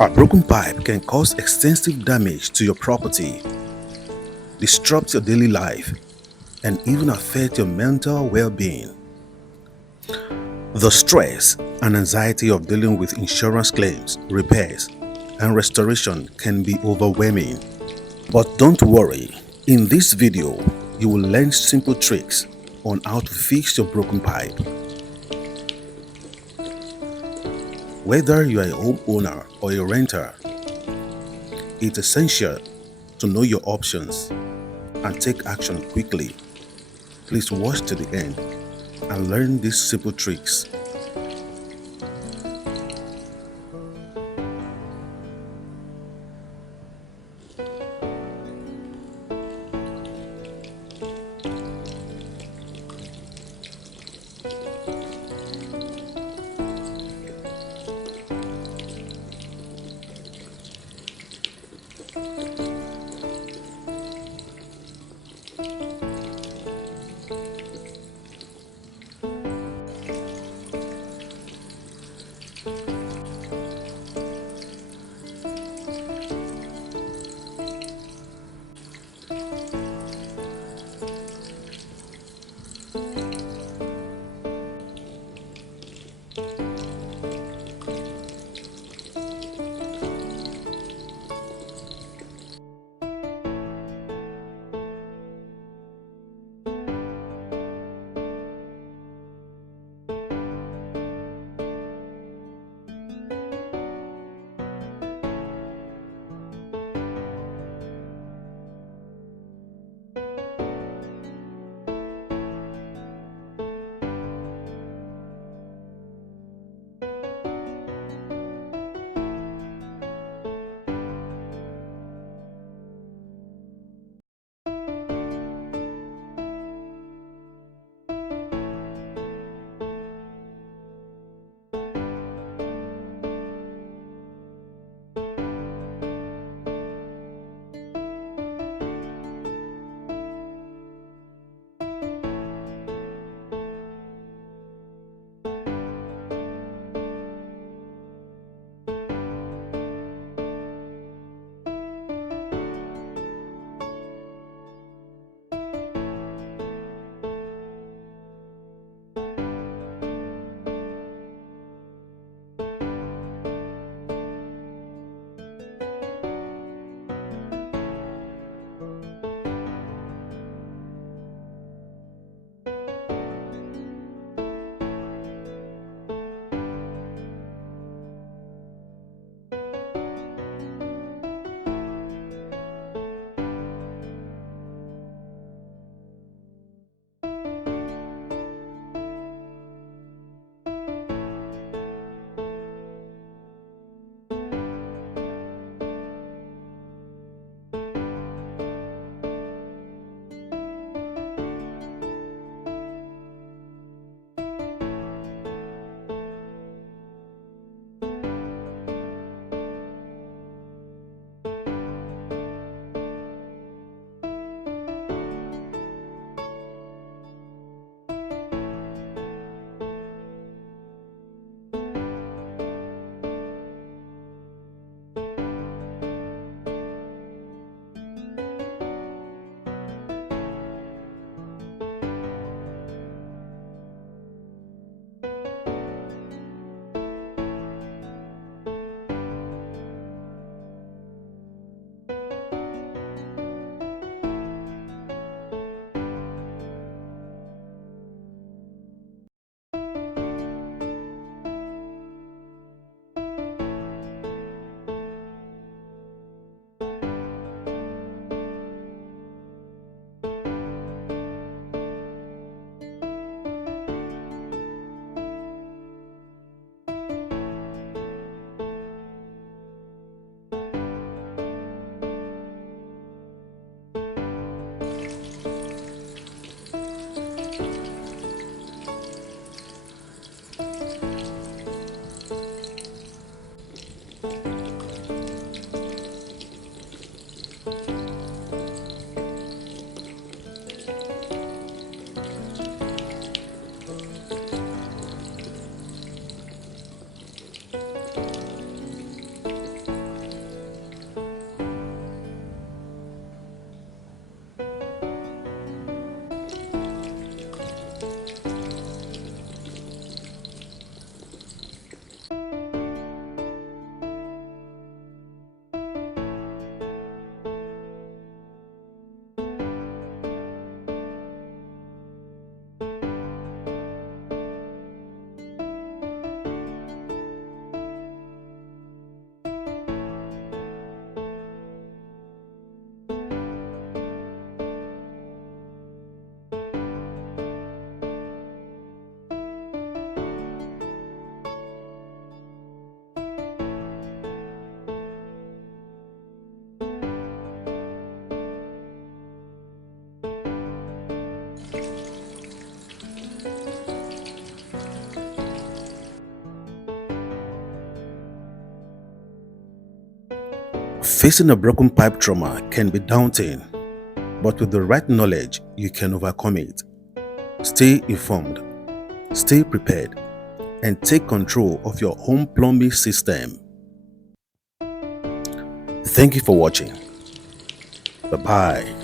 A broken pipe can cause extensive damage to your property, disrupt your daily life, and even affect your mental well-being. The stress and anxiety of dealing with insurance claims, repairs, and restoration can be overwhelming. But don't worry, in this video, you will learn simple tricks on how to fix your broken pipe. Whether you are a homeowner or a renter, it's essential to know your options and take action quickly. Please watch to the end and learn these simple tricks. Facing a broken pipe trauma can be daunting, but with the right knowledge, you can overcome it. Stay informed, stay prepared, and take control of your home plumbing system. Thank you for watching. Bye-bye.